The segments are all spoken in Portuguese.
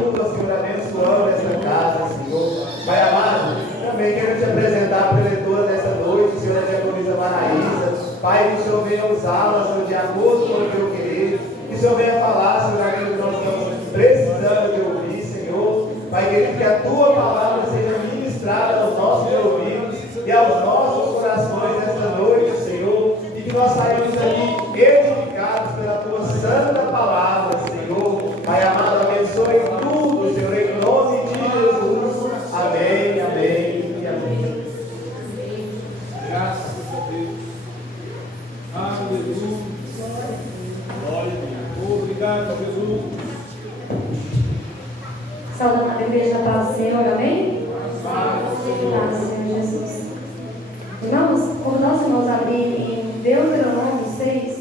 continua, Senhor, abençoando essa casa, Senhor. Pai amado, também quero te apresentar a preletora dessa noite, Senhor, a diaconisa Maraísa. Pai, que o Senhor venha usá-la, Senhor, de acordo com o teu querer. Que o Senhor venha falar, Senhor, aquilo que nós estamos precisando de ouvir, Senhor. Pai querido, que a tua palavra seja ministrada aos nossos ouvidos e aos nossos corações esta noite, Senhor. E que nós saímos aqui edificados pela tua santa palavra, Senhor. Pai amado, abençoe tudo, Senhor, em nome de Jesus. Amém, amém e amém. Graças a Deus. Aleluia. Glória a Deus. Obrigado, Jesus. Saudando a igreja da paz do Senhor, amém? Graças, Senhor Jesus. Irmãos, convidar os irmãos a abrir em Deuteronômio 6,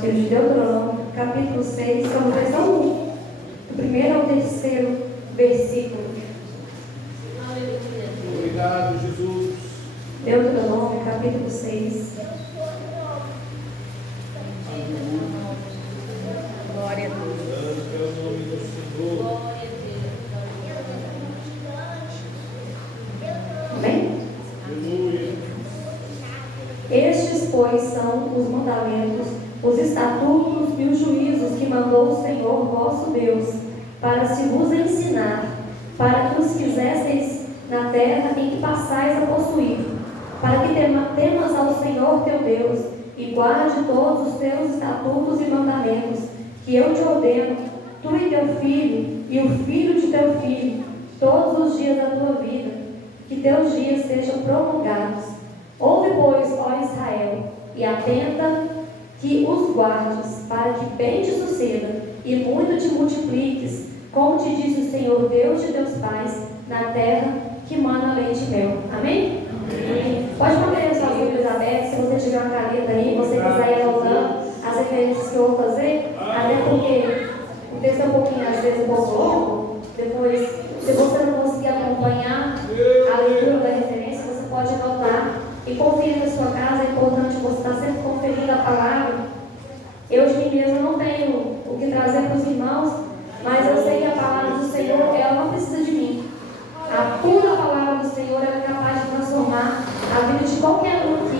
Deuteronômio capítulo 6, vamos ler só do primeiro ao terceiro versículo. Obrigado, Jesus. Deuteronômio capítulo 6. Glória a Deus. Santo é o nome do Senhor. Amém? Aleluia. Estes, pois, são os mandamentos, os estatutos e os juízos que mandou o Senhor vosso Deus, para se vos ensinar, para que os fizesseis na terra em que passais a possuir, para que temas ao Senhor teu Deus, e guarde todos os teus estatutos e mandamentos, que eu te ordeno, tu e teu filho, e o filho de teu filho, todos os dias da tua vida, que teus dias sejam prolongados. Ouve, pois, ó Israel, e atenta que os guardes, para que bem te suceda, e muito te multipliques, como te diz o Senhor Deus de teus pais, na terra que mana leite e mel. Amém? Amém. Pode manter suas Bíblias abertas, se você tiver uma caneta aí, você quiser ir anotando as referências que eu vou fazer, até porque o texto é um pouquinho, às vezes, um pouco longo. Depois, se você não conseguir acompanhar a leitura da referência, você pode anotar e conferir na sua casa. É importante você estar sempre conferindo a palavra. Eu de mim mesmo não tenho o que trazer para os irmãos, mas eu sei que a palavra do Senhor, ela não precisa de mim. A pura palavra do Senhor, ela é capaz de transformar a vida de qualquer um aqui,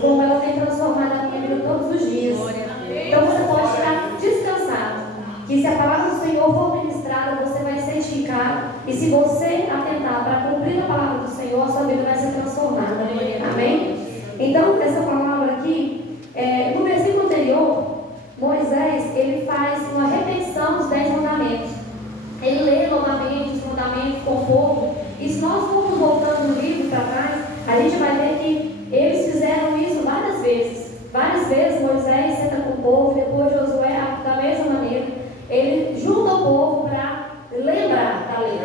como ela tem transformado a minha vida todos os dias. Então você pode ficar descansado, que se a palavra do Senhor for ministrada, você vai ser edificado, e se você atentar para cumprir a palavra do Senhor, a sua vida vai ser transformada. Amém? Então, essa palavra aqui, no versículo anterior, Moisés, ele faz uma repetição dos 10 mandamentos. Ele lê novamente os mandamentos com o povo, e se nós formos voltando no livro para trás, a gente vai ver que eles fizeram isso várias vezes. Várias vezes Moisés senta com o povo, depois Josué, da mesma maneira, ele junta o povo para lembrar da lei.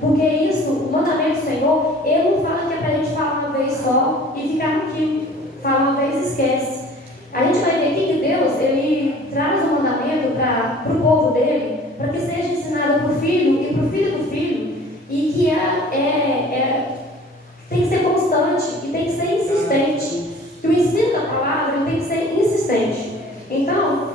Porque isso, o mandamento do Senhor, ele não fala que é para a gente falar uma vez só e ficar naquilo. Fala uma vez e esquece. A gente vai ver aqui que Deus, ele traz o mandamento para o povo dele, para que seja ensinado para o filho e para o filho do filho, e que tem que ser constante e tem que ser insistente. Que o ensino da palavra ele tem que ser insistente. Então,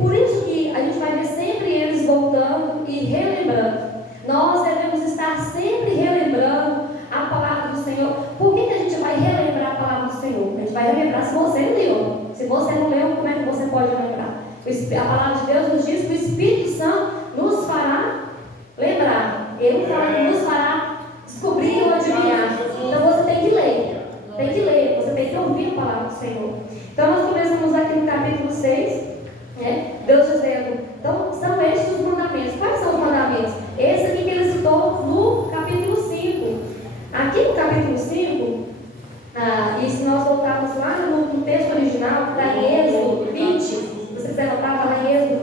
por isso que a gente vai ver sempre eles voltando e relembrando. Nós devemos estar sempre relembrando a palavra do Senhor. Por que a gente vai relembrar a palavra do Senhor? A gente vai relembrar se você leu. Se você não leu, como é que você pode lembrar? A palavra de Deus nos diz que o Espírito Santo nos fará lembrar. Ele fala que nos fará descobrir ou adivinhar. Então você tem que ler. Você tem que ouvir a palavra do Senhor. Então nós começamos aqui no capítulo 6, Deus dizendo, então são estes os mandamentos. Quais são os mandamentos? Esse aqui que ele citou no capítulo 5. Aqui no capítulo 5, e se nós voltarmos lá no texto original, está em Êxodo 20, se você quiser anotar, está lá em Êxodo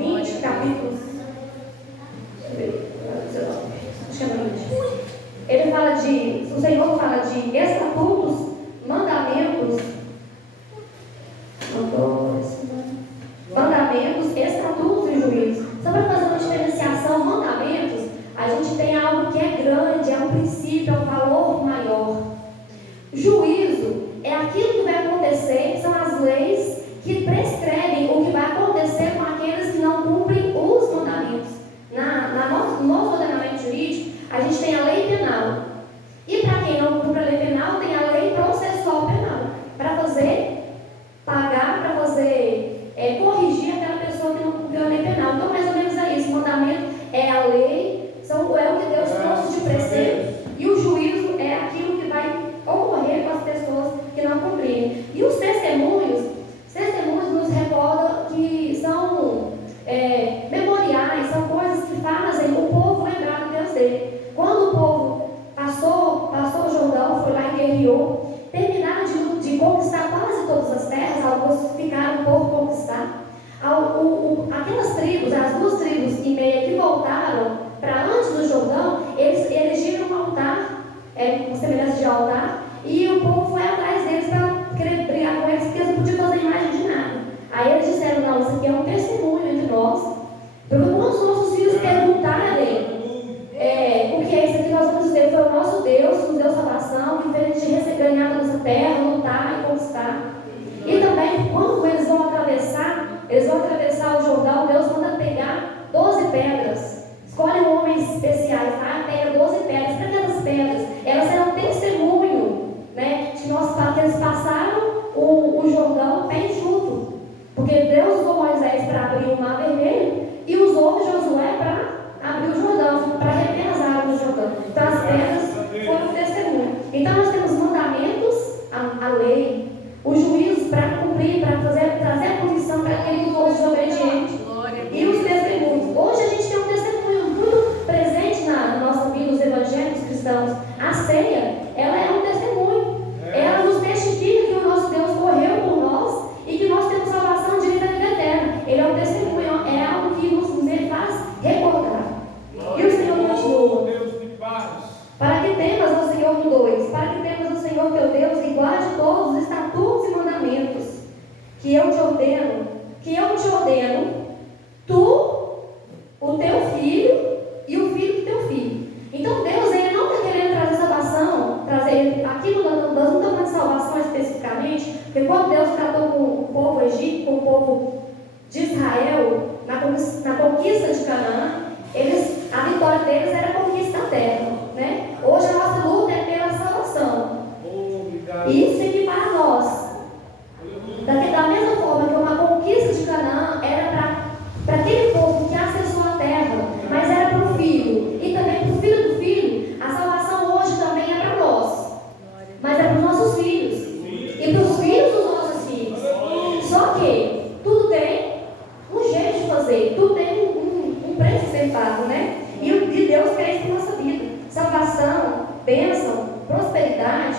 deu salvação, que fez a gente ganhar a nossa terra, lutar e conquistar. E também, quando eles vão atravessar o Jordão, Deus manda pegar 12 pedras. Escolhe homens especiais, tá? Pega 12 pedras. Para aquelas pedras, elas eram testemunho, né? De que eles passaram o Jordão bem junto. Porque Deus usou Moisés para abrir o Mar Vermelho e usou Josué para abrir o Jordão, para reter as águas do Jordão. Então as pedras foram testemunho. Então nós temos mandamentos, a lei, os juízos para cumprir, para trazer a punição para aquele que for desobediente. E os testemunhos. Hoje a gente tem um testemunho muito presente na nossa vida, os evangélicos cristãos. A ceia, ela é um testemunho. Ela nos testifica que o nosso Deus morreu por nós e que nós temos salvação de vida eterna. Ele é um testemunho, é algo que nos faz recordar. E o Senhor continua. Para que temas ao Senhor do 2, para que temas ao Senhor teu Deus e guarde todos os estatutos e mandamentos que eu te ordeno, tu, o teu filho e o filho do teu filho. Então Deus, ele não está querendo trazer salvação, aqui nós não estamos falando de salvação especificamente, porque quando Deus tratou com o povo egípcio, com o povo de Israel, na conquista de Canaã, a vitória deles era a conquista da terra, né? Hoje a nossa luta é pela salvação. E isso aqui para nós. Da mesma forma que uma conquista de Canaã era para aquele povo que acessou a terra, mas era para o filho, e também para o filho do filho, a salvação hoje também é para nós, mas é para os nossos filhos, e para os filhos dos nossos filhos. Só que tudo tem um jeito de fazer, tudo tem um preço a ser pago, né? E Deus quer isso para a nossa vida. Salvação, bênção, prosperidade,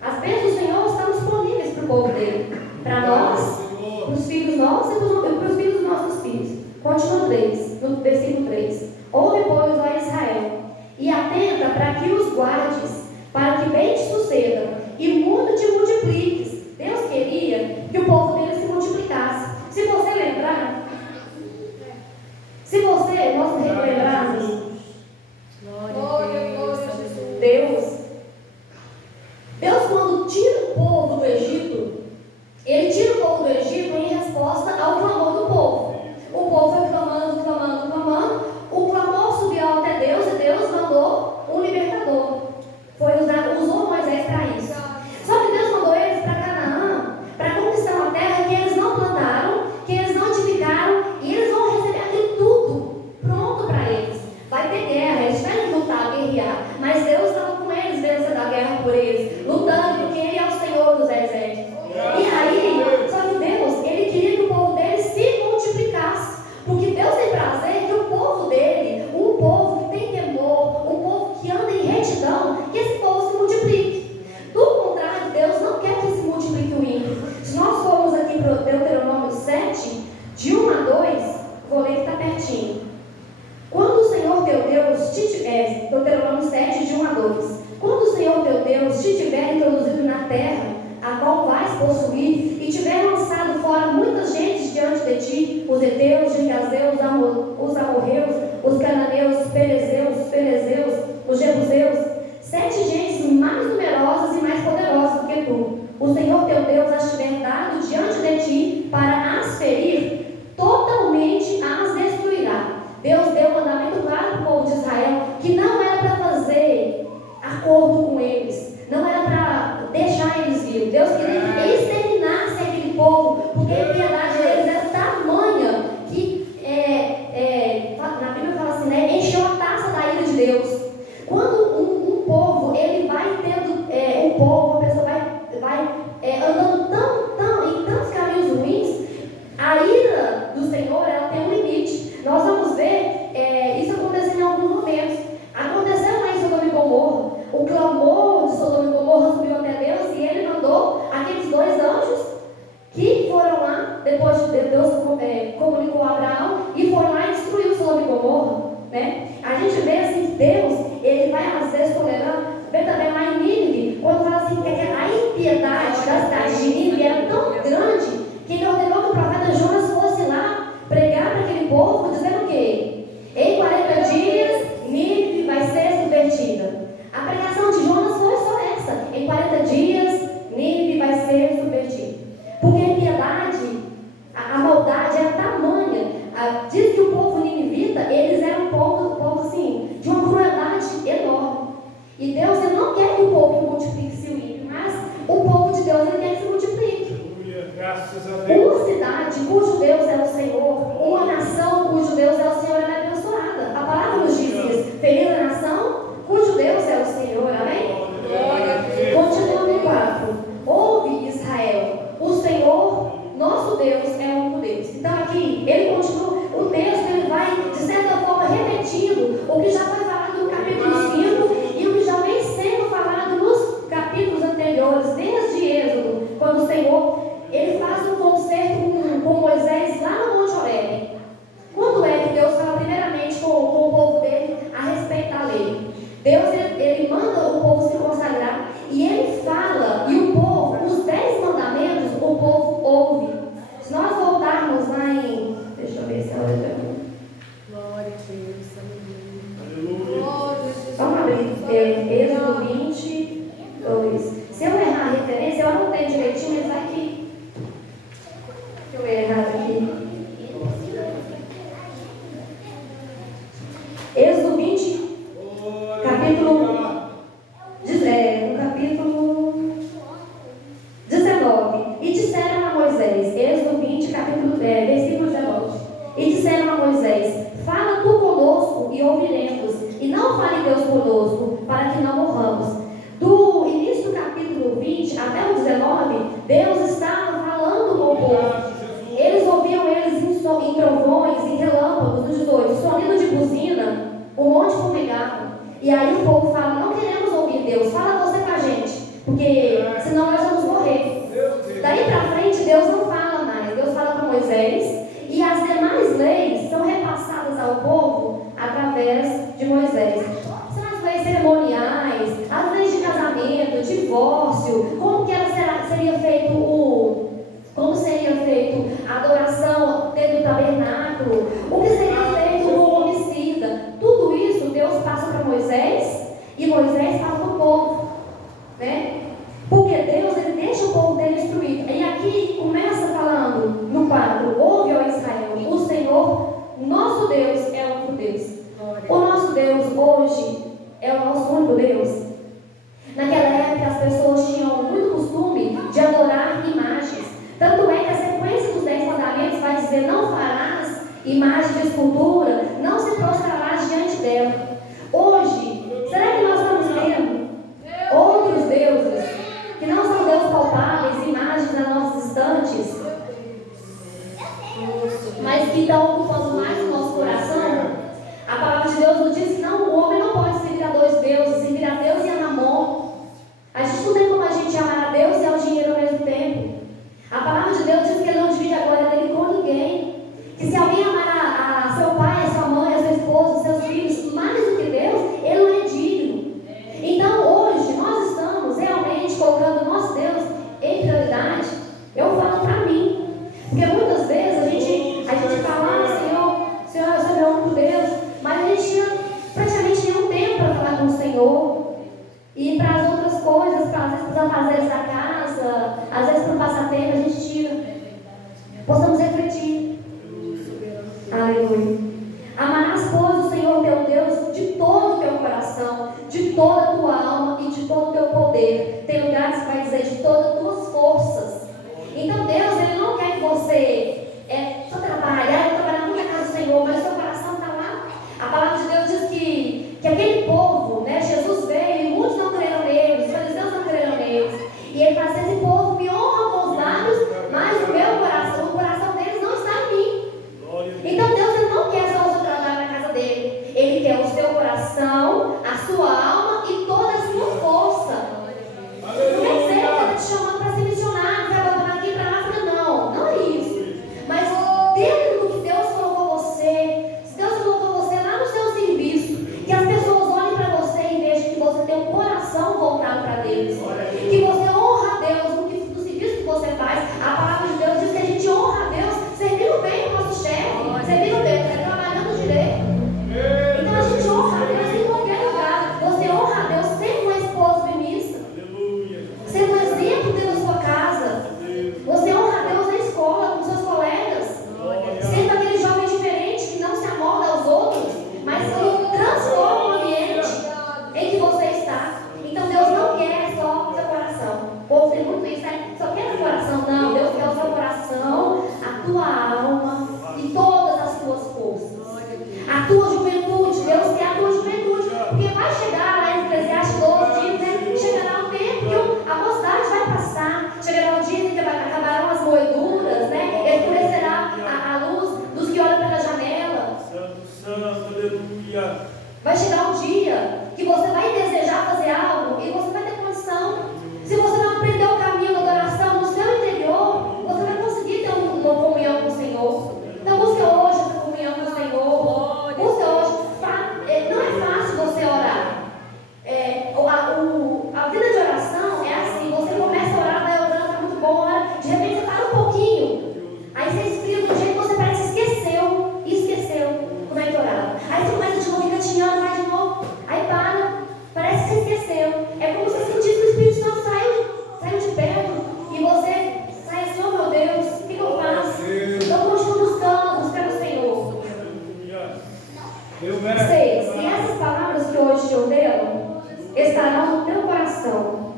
as bênçãos do Senhor estão disponíveis para o povo dele, para nós, para os filhos nossos e para os filhos dos nossos filhos. Continua 3, no versículo 3. Ouve, pois, ó Israel, e atenta para que os guardes, para que bem te suceda, e muito te multipliques. Deus queria que o povo dele se multiplicasse. Se você lembrar, nós lembrarmos, Deus quando tira o povo do Egito, ele tira o povo do Egito em resposta ao clamor do povo. O povo foi clamando, o clamor subiu até Deus e Deus mandou um libertador. Usou Moisés para isso. Só que Deus mandou eles para Canaã, para conquistar uma terra que eles não plantaram, que eles não edificaram, e eles vão receber aquilo tudo pronto para eles. Vai ter guerra, eles tiveram que lutar, guerrear, mas Deus estava com eles, vencendo a guerra por eles, lutando, porque Ele é o Senhor dos exércitos. E aí, só que Deus, Ele queria que o povo dele se multiplicasse, porque Deus tem prazer que o povo dele, um povo que tem temor, um povo que anda em retidão, que esse povo se multiplique. Do contrário, Deus não quer que se multiplique o ímpio. Se nós formos aqui para o Deuteronômio 7, de 1 a 2, vou ler que está pertinho. Quando o Senhor teu Deus te tiver, Deuteronômio 7, de 1 a 2, quando o Senhor teu Deus te tiver introduzido na terra, a qual vais possuir, e tiver lançado fora muitas gentes diante de ti, os heteus, os girgazeus, os amorreus, os cananeus, os ferezeus, os jebuseus, 7 gentes mais numerosas e mais poderosas do que tu, o Senhor teu Deus as tiver dado diante de ti para as ferir, totalmente as destruirá. Deus deu um mandamento claro para o povo de Israel, que não era para fazer acordo com eles, não era para deixar eles vir. Deus queria que eles exterminassem aquele povo, porque a piedade deles era tamanha que na Bíblia fala assim, né? Encheu a taça da ira de Deus. Quando um povo, ele vai tendo, uma pessoa vai andando em tantos caminhos ruins, a ira do Senhor, ela tem um limite. Nós vamos ver isso acontecer em alguns momentos. Aconteceu lá em Sodoma e Gomorra. O clamor de Sodoma e Gomorra subiu até Deus e ele mandou aqueles 2 anjos que foram lá, depois de Deus comunicou a Abraão, e foram lá e destruiu Sodoma e Gomorra, né? A gente vê assim, Deus, ele vai às vezes tolerando, vê também lá em Nínive, quando fala assim, que a impiedade da cidade de Nínive era tão grande, que ele ordenou que o profeta Jonas fosse lá pregar para aquele povo, dizendo o quê? Em 40 dias, Nínive vai ser subvertida. A pregação de Jonas foi só e ouviremos, e não fale Deus conosco, para que não morramos. Do início do capítulo 20 até o 19, Deus estava falando com o povo. Eles ouviam eles em trovões, em relâmpagos, no 18, sonido de buzina, um monte fumegava. E aí o povo fala: não queremos ouvir Deus, fala você com a gente, porque senão nós vamos morrer. Daí para frente Deus não fala mais, Deus fala com Moisés, e as demais leis são repassadas ao povo através de Moisés. São as leis cerimoniais, as leis de casamento, divórcio, como que seria feito como seria feito a adoração dentro do tabernáculo, o que seria feito o homicida. Tudo isso Deus passa para Moisés e Moisés passa para o povo, né? Porque Deus, ele deixa o povo dele instruído. E aqui começa falando no quadro: ouve, ó Israel, o Senhor, nosso Deus, é o único Deus. O nosso Deus hoje é o nosso único Deus. Naquela época as pessoas tinham muito costume de adorar imagens. Tanto é que a sequência dos 10 mandamentos vai dizer: não farás imagem de escultura, não se prostrarás diante dela. Hoje, será que nós estamos tendo outros deuses que não são deuses palpáveis, imagens nas nossas estantes, mas que estão ocupando mais o nosso coração? A palavra de Deus nos diz que não, o homem não pode servir a dois deuses, servir a Deus e a Mamon. A gente não tem como a gente amar a Deus e ao dinheiro ao mesmo tempo. A palavra de Deus diz que ele não divide a glória dele com ninguém. Que se alguém amar a seu pai, a sua mãe, a sua esposa, os seus filhos mais do que Deus, ele não é digno. Então hoje nós estamos realmente colocando o nosso Deus em prioridade. Eu falo para mim, porque muitas vezes a gente fala: Senhor, eu sou meu único Deus, mas a gente tinha praticamente nenhum tempo para falar com o Senhor. E para as outras coisas, às vezes para os afazeres da casa, às vezes para o passatempo, a gente tira. Possamos refletir. Aleluia. Amarás, pois, o Senhor teu Deus de todo o teu coração, de toda a tua alma e de todo o teu poder. Tem lugares que vai dizer de todas as tuas forças. Então Deus, ele não quer que você só trabalhar muito na casa do Senhor, mas o seu coração está lá. A palavra de Deus diz que aquele povo, né, Jesus veio e muitos não creram neles, os fariseus não creram neles. E ele fala: esse povo me honra com os lábios, mas o meu coração, o coração deles não está em mim. Então Deus, ele não quer só o seu trabalho na casa dele. Ele quer o seu coração, a sua alma e toda a sua força. Não quer dizer que ele está te chamando para ser missionário, para abandonar aqui para lá, não. Não é isso. Mas dentro do que Deus colocou você, se Deus colocou você lá no seu serviço, que as pessoas olhem para você e vejam que você tem um coração voltado para Deus, que você honra a Deus no serviço que você faz. A palavra de Deus diz que a gente honra a Deus servindo bem o nosso chefe, servindo bem, trabalhando direito. Então a gente honra a Deus em qualquer lugar. Você honra a Deus sendo uma esposa submissa, sendo um exemplo dentro da sua casa. Você honra a Deus na escola, com seus colegas, sendo aquele jovem diferente que não se amolda aos outros, mas que transforma o ambiente em que você está. Então Deus não quer só o seu coração. O povo tem muito isso, né? Só quer o coração. Não, Deus quer o seu coração, a tua alma e todas as tuas forças. A tua juventude, Deus quer a tua juventude. Porque vai chegar lá em Eclesiastes 12, diz, né? Chegará o tempo que a mocidade vai passar. Chegará o dia em que acabarão as moeduras, né? Escurecerá a luz dos que olham pela janela. Santo, aleluia. Vai chegar um dia que você vai desejar fazer algo e você vai ter condição. Se você não aprender o caminho da adoração no seu interior, você vai conseguir ter uma comunhão com o Senhor. Então busca hoje essa comunhão com o Senhor. Busca hoje. Não é fácil você orar. A vida de oração é assim: você começa a orar, vai orando, está muito bom, ora, de repente você para um pouquinho. Aí você esfria de um jeito que você parece que esqueceu como é que orava. Aí você começa de novo, engatinhando, vai de novo. Aí parece que você esqueceu. É como se sentisse que o Espírito Santo saiu de perto e você sai assim: oh meu Deus, o que eu faço? Eu continuo buscando o Senhor. 6. E essas palavras que hoje te ordeno estarão no teu coração,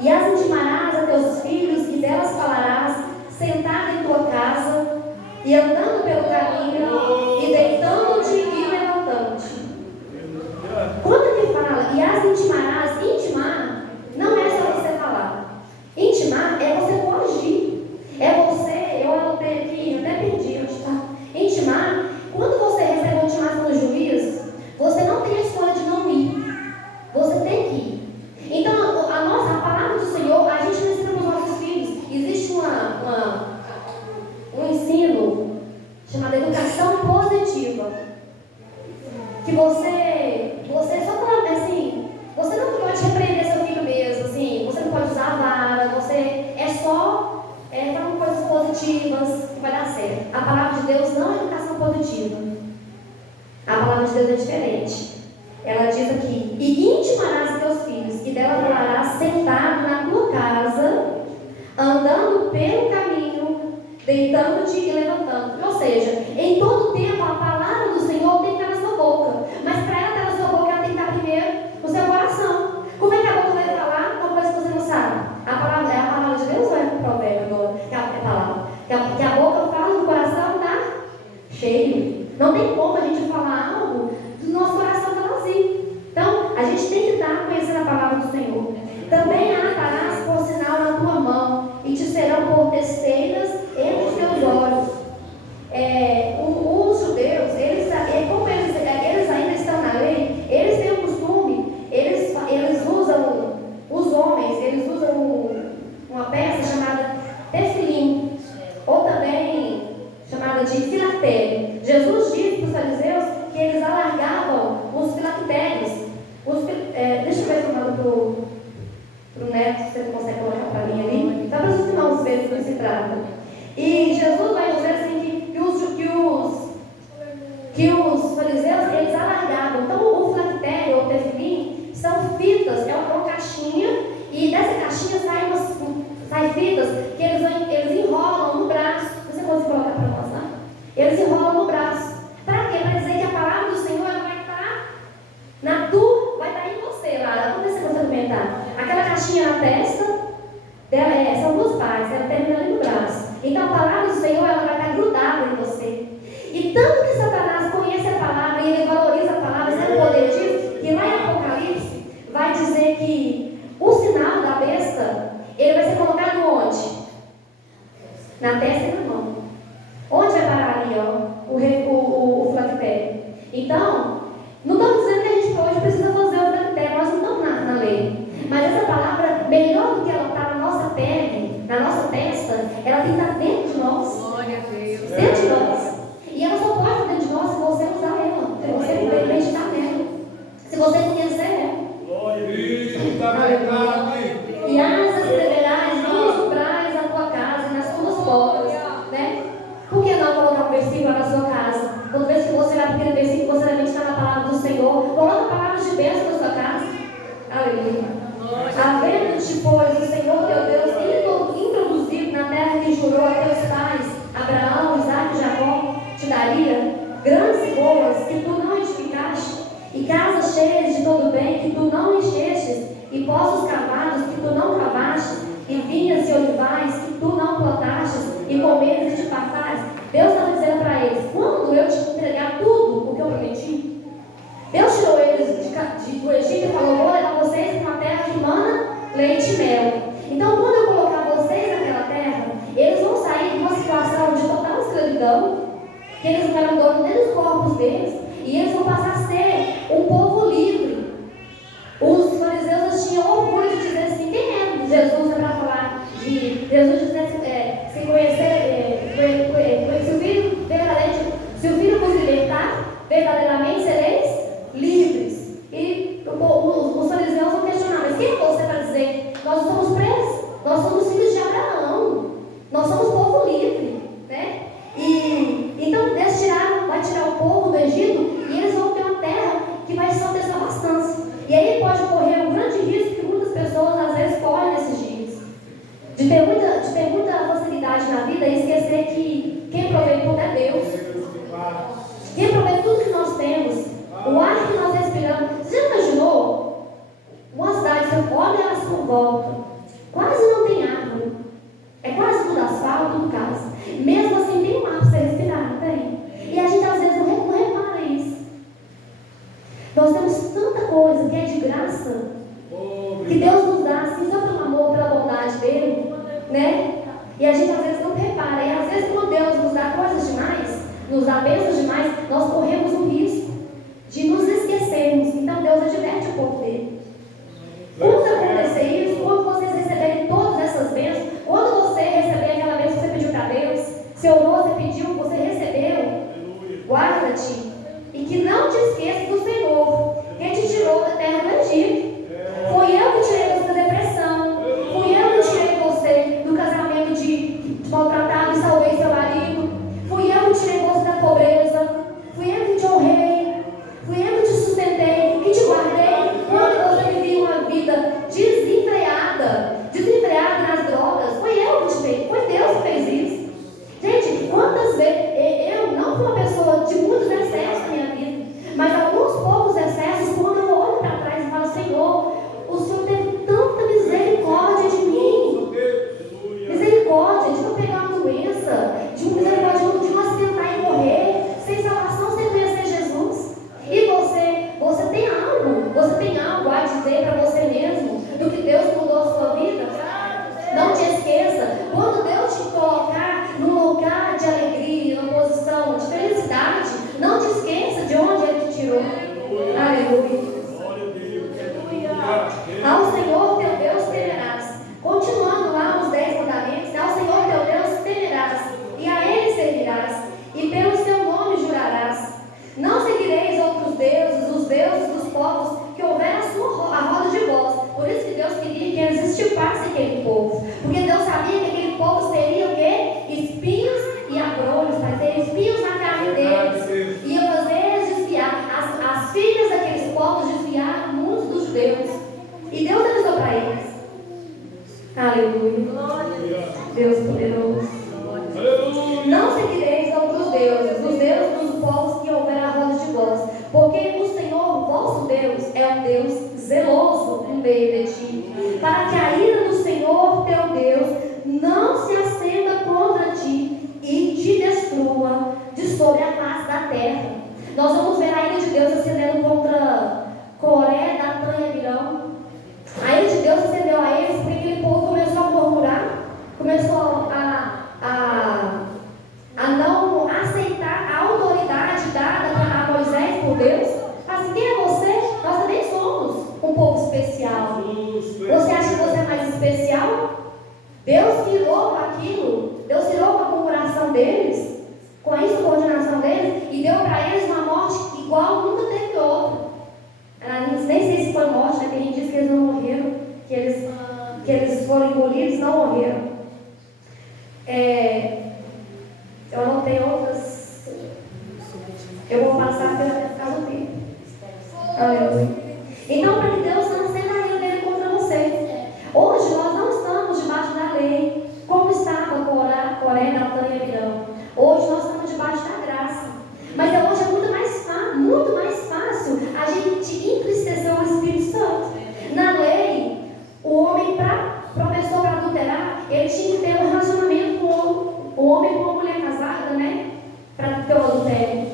e as intimarás a teus filhos, e delas falarás, sentado em tua casa, e andando pelo caminho, e deitando-te e levantando-te. que você só fala assim, você não pode repreender seu filho mesmo, assim, você não pode usar a vara, você é só falando coisas positivas que vai dar certo. A palavra de Deus não é educação positiva. A palavra de Deus é diferente. Ela diz aqui: e intimarás teus filhos, e dela falarás sentado na tua casa, andando pelo caminho, deitando-te e levantando. Ou seja, em todo tempo a palavra do Senhor tem que estar na sua boca. Mas para ela estar na sua boca, ela tem que estar primeiro no seu coração. Como é que a boca vai falar uma coisa que você não sabe? A palavra de Deus ou é um provérbio agora? Que a boca fala, do coração está cheio. Não tem como a gente falar algo do nosso coração está vazio. Então, a gente tem que estar conhecendo a palavra do Senhor. Também atarás por sinal na tua mão, e te serão por testeiras entre os teus olhos. Os judeus, como eles ainda estão na lei, eles têm o costume, eles usam, os homens, eles usam uma peça chamada tefilim, ou também chamada de filactério. Jesus disse para os fariseus que eles alargavam os filactérios. Deixa eu ver se eu mando para o Neto, se você consegue colocar para mim ali. Só para os irmãos verem do que se trata. E Jesus vai dizer assim que os fariseus, eles alargavam. Então, o filactério ou tefilim são fitas, é uma caixinha, e dessa caixinha saem fitas que eles enrolam no braço. Você pode colocar para nós lá? Eles enrolam no braço. Para quê? Para dizer que a palavra do Senhor vai estar vai estar em você lá. Vamos ver se você comentar. Aquela caixinha na testa, são duas partes, ela termina ali no braço. Então a palavra do Senhor, ela vai estar grudada em você. E tanto que Satanás conhece a palavra e ele valoriza a palavra, sabe o poder disso? Que lá em Apocalipse vai dizer que o sinal da besta, ele vai ser colocado onde? Na testa e na mão. Onde vai parar ali, ó, o filactério? Então, não estamos dizendo que a gente hoje precisa fazer o filactério, nós não estamos na lei. Mas essa palavra, melhor do que ela está na nossa pele, na nossa testa, ela tem que estar dentro de nós. Glória a Deus. Dentro de nós. E ela só pode estar dentro de nós se você usar ela, se você meditar nela, se você conhecer ela. Glória a Deus. Está verdade. E asas escreverás nos umbrais da tua casa e nas tuas portas, né? Por que não colocar um versículo na sua casa? Toda vez que você vai para aquele versículo, você vai meditar na palavra do Senhor. Coloca palavras de bênção na sua casa. Aleluia. Havendo-te, pois, o Senhor teu Deus introduzido na terra que jurou a teus pais, Abraão, Isaque e Jacó, te daria grandes e boas que tu não edificaste, e casas cheias de todo bem que tu não enchestes, e poços cavados que tu não cavaste, e vinhas e olivais que tu não plantastes, e comeres e te fartares. Deus estava dizendo para eles: quando eu te entregar tudo o que eu prometi, Deus tirou eles do Egito e falou: vou levar vocês para uma terra que mana leite e mel. Então, quando eu colocar vocês naquela terra, eles vão sair de uma situação de total escravidão, que eles não eram donos nem dos corpos deles, e eles vão passar a ser um povo livre. Os fariseus tinham orgulho de dizer assim: quem é Jesus para falar de Jesus dizer se conhecer, se o filho vos libertar, verdadeiramente sereis livres. E os fariseus vão questionar: mas quem é você para dizer? Nós não somos presos, nós somos filhos de Abraão, nós somos povo livre, né? E então Deus vai tirar o povo do Egito, e eles vão ter uma terra que vai só ter sua abastança. E aí pode correr um grande risco que muitas pessoas às vezes correm nesses dias, de ter muita facilidade na vida e esquecer que quem provê tudo é Deus. Quem provê tudo que nós temos, o ar que nós respiramos. Você já imaginou? Uma cidade, você olha elas por volta, quase não tem árvore, é quase tudo asfalto, tudo casa. Mesmo assim tem um ar para você respirar, não tem? E a gente às vezes não repara isso. Nós temos tanta coisa que é de graça, que Deus nos dá assim, só pelo amor, pela bondade dele, né? E a gente às vezes não repara. E às vezes quando Deus nos dá coisas demais, nos dá bênçãos demais, nós corremos o risco de nos esquecermos. Então Deus adverte o povo dele. Quando acontecer isso, quando vocês receberem todas essas bênçãos, quando você receber aquela bênção que você pediu para Deus, você orou, você pediu, você recebeu, guarda-te e que não te esqueça dos Deus. E Deus avisou para eles. Aleluia. Deus poderoso. Não seguireis outros deuses, os deuses dos povos que houver a voz de vós, porque o Senhor, vosso Deus, é um Deus zeloso no meio de ti, para que a ira do Senhor teu Deus não se acenda contra ti e te destrua de sobre a face da terra. Nós vamos ver a ira de Deus acendendo contra Coré, Datã e Abirão. A ira de Deus acendeu a eles porque aquele povo começou a murmurar, começou a não aceitar a autoridade dada a Moisés por Deus. Assim, quem é você? Nós também somos um povo especial. Você acha que você é mais especial? Deus tirou aquilo, Deus tirou a murmuração deles, com a insubordinação deles, e deu para eles uma morte igual nunca teve outra. Nem sei se foi morte, né? Tem gente diz que eles não morreram, que eles foram engolidos, não morreram. Eu anotei outras. Eu vou passar pela casa do tempo. Aleluia. Então, para que Deus não acenda a ira dele contra você. Hoje nós não estamos debaixo da lei, como estava Coré, Datã e Abirão. Hoje nós estamos debaixo da graça. Mas hoje é muito mais fácil a gente entristecer o Espírito Santo. Na lei, o homem, para professor para adulterar, ele tinha que ter um relacionamento com o homem com uma mulher casada, né? Para ter o adultério.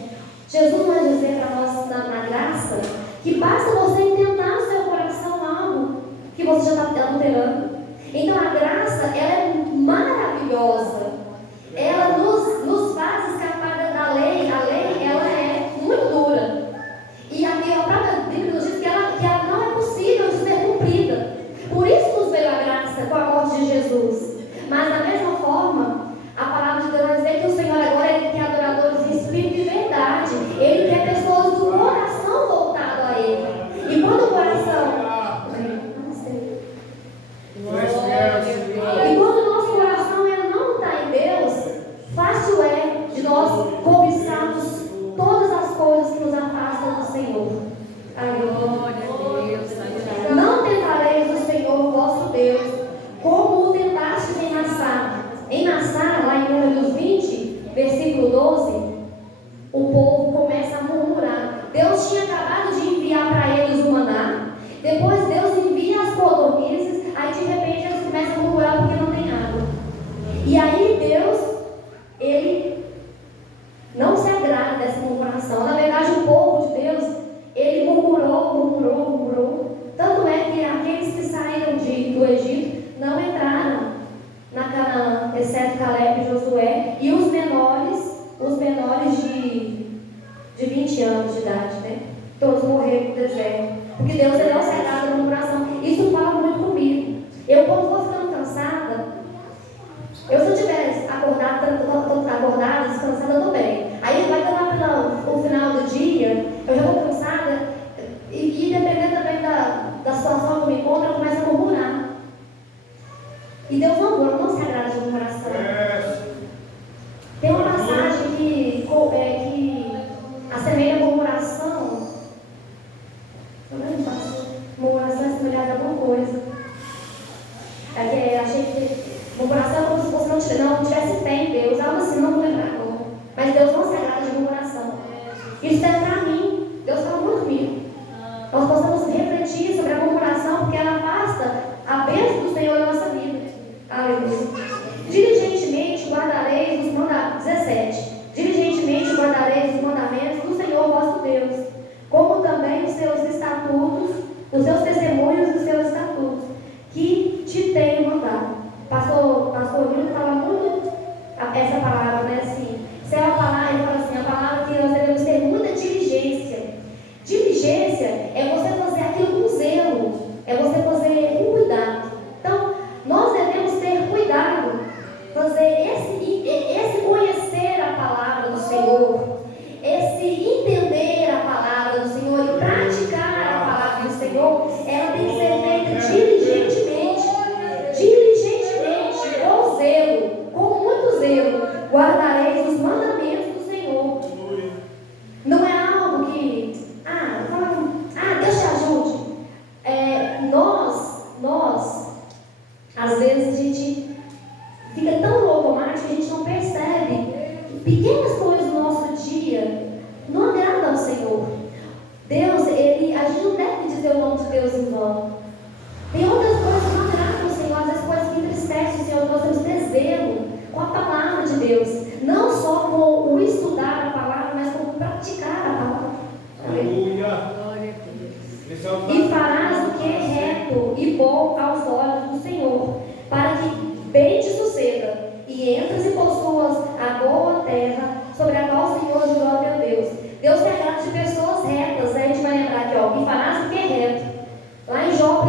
Jesus vai dizer para nós na graça que basta você intentar no seu coração algo que você já está adulterando. Então a graça, ela é maravilhosa. Ela nos faz escapar da lei. A lei, ela é muito dura. E a própria Bíblia nos diz que ela não é possível de ser cumprida. Por isso nos veio a graça com a morte de Jesus. Mas da mesma forma, a palavra de Deus vai dizer que o Senhor agora ele quer adoradores em espírito e verdade. Ele quer pessoas do coração voltado a Ele. E quando o coração... E quando o nosso coração ele não está em Deus, fácil é de nós cobiçarmos todas as coisas que nos afastam do Senhor. Aleluia. Não tentareis o Senhor vosso Deus, como o tentastes em Massá. Em Massá, lá em Números 20, versículo 12, o povo começa a murmurar. Deus tinha acabado de enviar para eles o maná, depois Deus envia as codornizes, aí de repente eles começam a murmurar porque não tem água. E aí Deus, ele não se agrada dessa murmuração. Na verdade, o povo de Deus, ele murmurou. Tanto é que aqueles que saíram do Egito não entraram na Canaã, exceto Caleb e Josué, e os menores de 20 anos de idade, né? Todos morreram no deserto. Porque Deus ele não se agrada da murmuração. Isso fala muito comigo. Eu, quando vou ficando cansada, se eu estiver acordada, descansada, eu estou bem. Aí vai lá pelo final do dia, eu já estou cansada, e dependendo também da situação que eu me encontro, eu começo a murmurar. E Deus não se agrada de murmuração. Tem uma passagem que assemelha a murmuração. Murmuração é semelhante a alguma coisa. Achei que murmuração é como se você não tivesse fé em Deus. Algo assim, não vou lembrar agora. Mas Deus não se agrada de murmuração. Isso é para mim. Deus fala muito comigo. Nós possamos refletir sobre a murmuração, porque ela afasta a bênção do Senhor na nossa vida. Aleluia. Diligentemente guardareis os mandamentos. 17. Diligentemente guardareis os mandamentos do Senhor vosso Deus, como também os seus estatutos, os seus testemunhos e os seus estatutos, que te tenho mandado. Pastor Nilton fala muito essa palavra, né? Assim, se é uma palavra, ele fala assim, a palavra que nós devemos ter muita diligência. Diligência é você dizer o nome de Deus em vão. Tem outras coisas que não agradam o Senhor, às vezes coisas que entristecem o Senhor. Nós temos que ter zelo com a palavra de Deus. Não só com o estudar a palavra, mas com o praticar a palavra. Aleluia. Glória a Deus. E farás o que é reto e bom aos olhos do Senhor, para que bem te suceda, e entres e possuas a boa terra, sobre a qual o Senhor jurou a teu Deus. Deus se agrada de pessoas retas. Aí a gente vai lembrar aqui, ó, e farás o que é reto. Lá em Jó 1,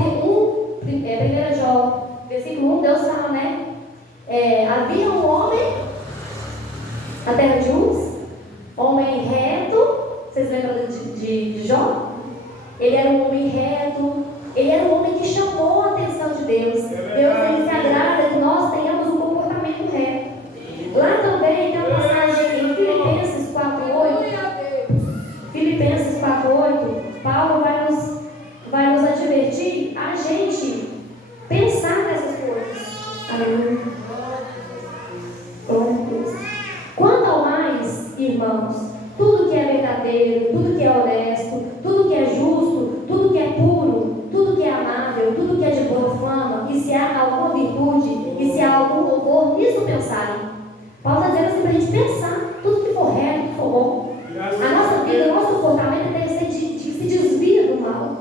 1 Jó, versículo 1, Deus fala, né? Havia um homem na terra de Uz, homem reto. Vocês lembram de Jó? Ele era um homem reto, ele era um homem que chamou a atenção de Deus. Deus ele se agrada que nós tenhamos um comportamento reto. Lá também tem a passagem em Filipenses 4:8. Filipenses 4:8, Paulo vai nos advertir a gente pensar nessas coisas. Aleluia. Glória a Deus. Quanto ao mais, irmãos, tudo que é verdadeiro, tudo que é honesto, tudo que é justo, tudo que é puro, tudo que é amável, tudo que é de boa fama, e se há alguma virtude, e se há algum louvor, nisso pensarem. Paulo está dizendo assim para a gente pensar tudo que for reto, que for bom. A nossa vida, o nosso comportamento deve ser de se desvia do mal.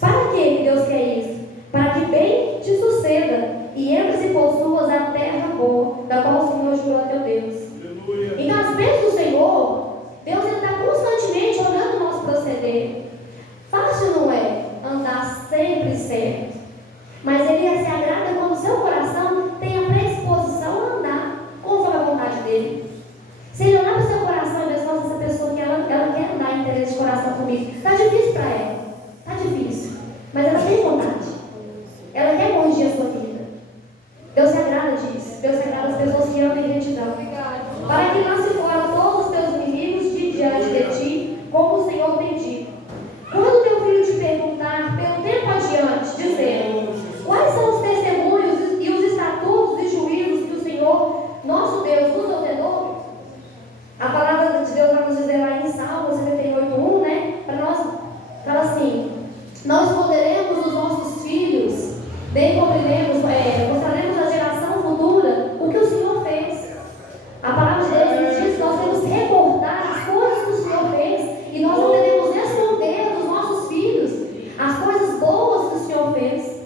Para que Deus quer isso? Para que bem te suceda e entres e possuas a terra boa, da qual o Senhor jurou a teu Deus. Então, as bênçãos do Senhor, Deus está constantemente olhando o nosso proceder. Fácil não é andar sempre certo, mas Ele se agrada quando o seu coração tem a predisposição a andar conforme a vontade dEle. Se Ele olhar para o seu coração e ver, nossa, essa pessoa que ela quer andar em interesse de coração comigo, está difícil para ela, está difícil, mas ela tem vontade, ela quer corrigir a sua vida. Deus se agrada disso. Deus se agrada das pessoas que amam em retidão. Para que lance fora todos os teus inimigos de diante de ti, como o Senhor tem dito. Quando teu filho te perguntar pelo tempo adiante, dizendo: quais são os testemunhos e os estatutos e juízos que o Senhor, nosso Deus, nos ordenou? A palavra de Deus vai nos dizer lá em Salmos 78:1, né? Para nós, fala assim: nós poderemos os nossos filhos, bem cumpriremos, mostraremos à geração futura o que o Senhor fez. A palavra de Deus nos diz que nós temos que recordar as coisas que o Senhor fez, e nós não devemos esconder dos nossos filhos as coisas boas que o Senhor fez.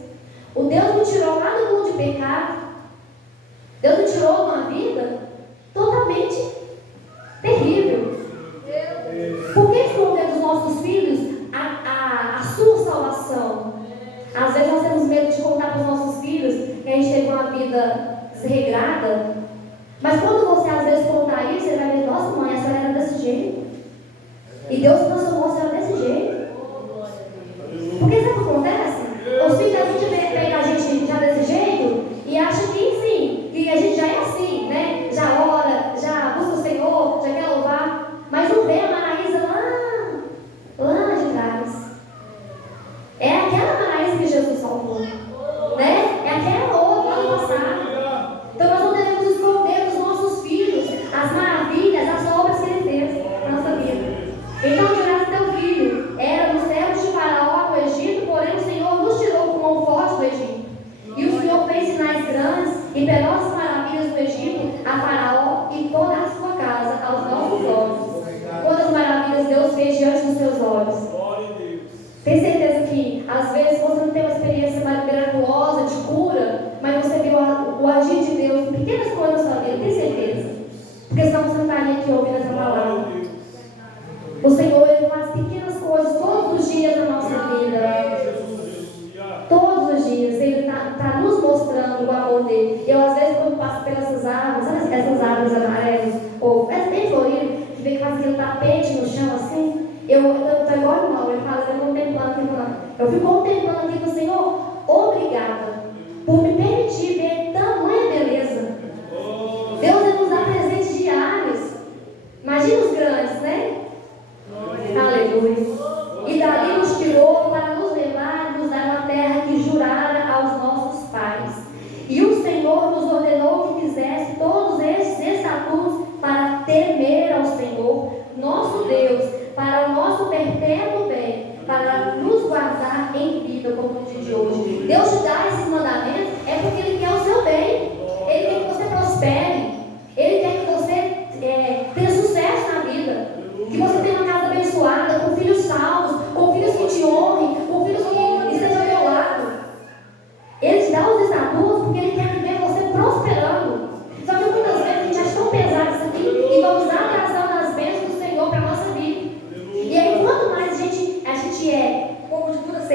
O Deus me tirou lá do mundo de pecado. Deus me tirou de uma vida totalmente terrível. Por que esconder dos nossos filhos a sua salvação? Às vezes nós temos medo de contar para os nossos filhos que a gente teve uma vida desregrada. Mas quando você às vezes contar isso, você vai ver: nossa, mãe, a senhora era desse jeito. E Deus transformou a senhora desse jeito. Porque sabe o que acontece? Os filhos da gente pegam a gente já desse jeito e acham que sim, que a gente já é assim, né? Já ora, já busca o Senhor, já quer louvar. Mas não vê a Maraísa lá de trás. É aquela Maraísa que Jesus salvou, né? É aquela outra lá no passado. Então nós não devemos esconder dos nossos filhos as maravilhas, as obras que Ele fez na nossa vida. Então dirás: teu filho era no servos de Faraó no Egito, porém o Senhor nos tirou com mão forte do Egito. E o Senhor fez sinais grandes e penosas maravilhas no Egito a Faraó e toda a sua casa aos nossos olhos. Quantas maravilhas Deus fez diante dos seus olhos. Tem certeza que às vezes você não tem uma experiência miraculosa de cura, mas você viu o agir de Deus em pequenas coisas na sua vida? Tem certeza? Porque senão você não estaria aqui ouvindo essa palavra. O Senhor, Ele faz pequenas coisas todos os dias na nossa vida. Todos os dias Ele está nos mostrando o amor dele. Eu às vezes quando passo pelas árvores, sabe essas árvores amarelas, ou bem florido, que vem que faz aquele tapete no chão assim, eu estou igual o irmão, ele fala: eu contemplando aqui, eu fico contemplando aqui com o Senhor. Obrigada por me permitir ver tamanha beleza. Deus, Ele nos dá presentes diários. Imagina os grandes, né? Aleluia. E dali nos tirou para nos levar e nos dar uma terra que jurara aos nossos pais. E o Senhor nos ordenou que fizesse todos esses estatutos para temer ao Senhor, nosso Deus, para o nosso perpétuo bem, para nos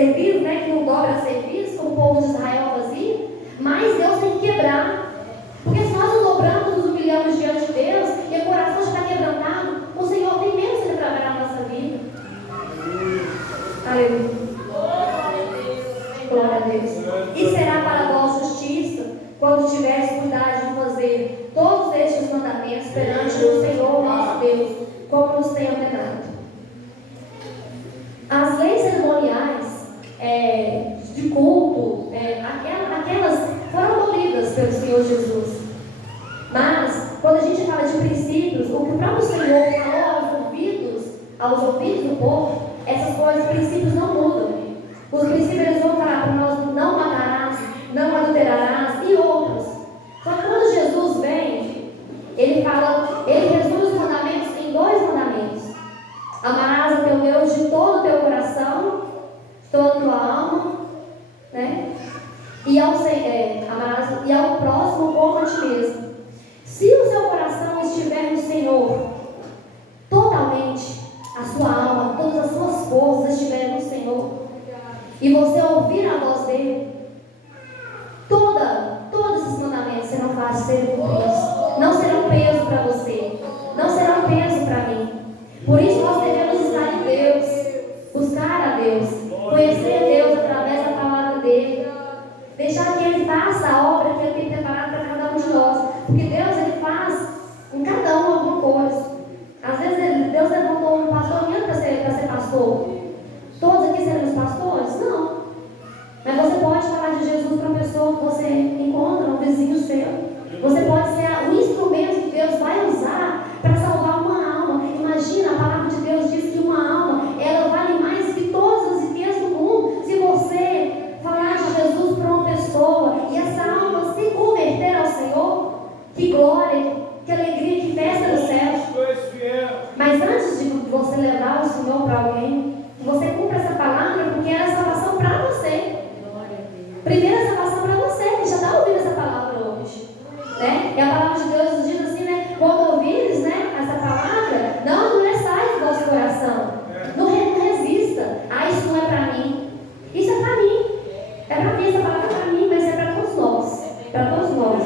serviço, né, que não dobra serviço, como o povo de Israel fazia, mas Deus tem que quebrar. Porque se nós nos dobramos, nos humilhamos diante de Deus, e o coração está quebrantado, o Senhor tem menos de trabalhar na nossa vida. Aleluia. Glória a Deus. E será para vós justiça, quando tiveres cuidado de fazer todos estes mandamentos perante o Senhor nosso Deus, como nos tem ordenado. As leis cerimoniais de culto, aquelas foram abolidas pelo Senhor Jesus. Mas, quando a gente fala de princípios, o que o próprio Senhor falou aos ouvidos do povo, essas coisas, princípios não mudam. Os princípios eles vão falar para nós: não matarás, não adulterarás e outros. Só que quando Jesus vem, ele resume os mandamentos em 2 mandamentos: amarás o teu Deus de todo o teu coração, de toda a tua alma, né? E ao próximo como a ti mesmo. Se o seu coração estiver no Senhor, totalmente, a sua alma, todas as suas forças estiverem no Senhor, e você ouvir a voz dele, todos esses mandamentos serão fáceis de serem cumpridos. Não serão peso para você, não serão peso para mim. Por isso nós devemos estar em Deus, buscar a Deus, conhecer Deus através da palavra dele, deixar que ele faça a obra que ele tem preparado para cada um de nós. Porque Deus, ele faz em cada um alguma coisa. Às vezes Deus levantou um pastor para ser pastor. Todos aqui seremos pastores? Não. Mas você pode falar de Jesus para uma pessoa que você encontra, um vizinho seu. Você pode ser o instrumento que Deus vai usar para salvar uma alma. Imagina, a palavra de Deus diz que uma alma, ela vale mais que todas as riquezas do mundo. Se você falar de Jesus para uma pessoa e essa alma se converter ao Senhor, que glória, que alegria, que festa no céu. Mas antes de você levar o Senhor para alguém, você cumpra essa palavra, porque era salvação para você. Primeiro a salvação para você, que já está ouvindo essa palavra hoje, né? E a palavra de Deus nos diz assim, né? Quando ouvires, né, essa palavra, não endureçais o vosso coração. Não resista. Ah, isso não é para mim. Isso é para mim. É para mim, essa palavra é para mim, mas é para todos nós. Para todos nós.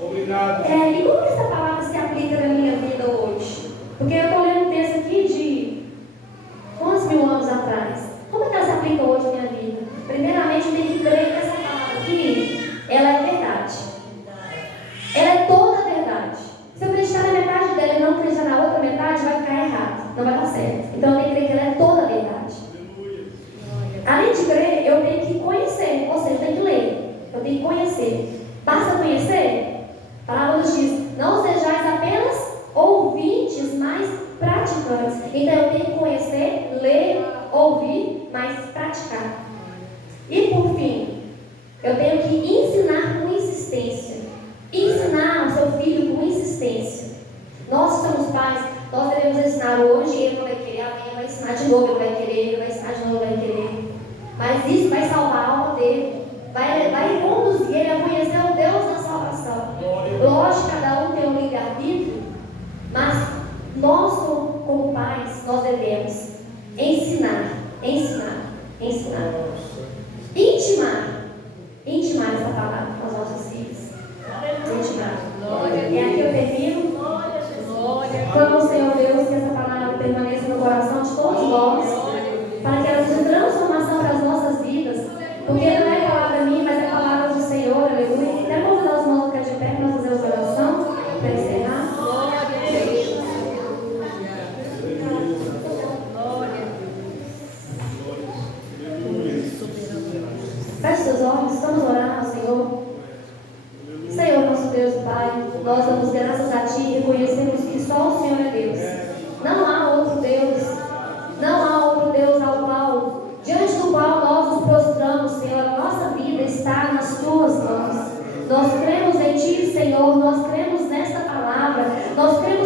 Obrigado. E como que essa palavra se aplica na minha vida hoje? Porque eu estou lendo um texto aqui de quantos mil anos atrás. Como é que ela se aplica hoje na minha vida? Primeiramente, eu tenho que crer que essa palavra aqui, ela é verdade. Ela é toda verdade. Se eu acreditar na metade dela e não acreditar na outra metade, vai ficar errado. Não vai dar certo. Então, eu tenho que crer que ela é toda verdade. Além de crer, eu tenho que conhecer. Ou seja, eu tenho que ler. Eu tenho que conhecer. Basta conhecer? A palavra nos diz: não sejais apenas ouvintes, mas praticantes. Então eu tenho que conhecer, ler, ouvir, mas praticar. E por fim, eu tenho que ensinar com insistência. Ensinar o seu filho com insistência. Nós que somos pais, nós devemos ensinar hoje, ele não vai querer, amanhã vai ensinar de novo, ele vai querer, ele vai ensinar de novo, ele vai querer. Mas isso vai salvar a alma dele. Vai conduzir ele a conhecer o Deus da salvação. Lógico, cada um tem um livre-arbítrio, mas nós, como pais, nós devemos ensinar. Intimar essa palavra com os nossos filhos. Intimar. E aqui eu termino. Clamo ao Senhor Deus que essa palavra permaneça no coração de todos nós, para que ela seja transformação para as nossas vidas. Porque não é palavra minha, mas é palavra do Senhor, aleluia. Quero convidar os irmãos a ficar de pé para nós fazermos oração, para encerrar. Feche seus olhos, estamos orando ao Senhor. Senhor, nosso Deus e Pai, nós damos graças a Ti e reconhecemos que só o Senhor é Deus. Não há outro Deus, diante do qual nós nos prostramos, Senhor. A nossa vida está nas Tuas mãos. Nós cremos em Ti, Senhor, nós cremos nesta palavra, nós cremos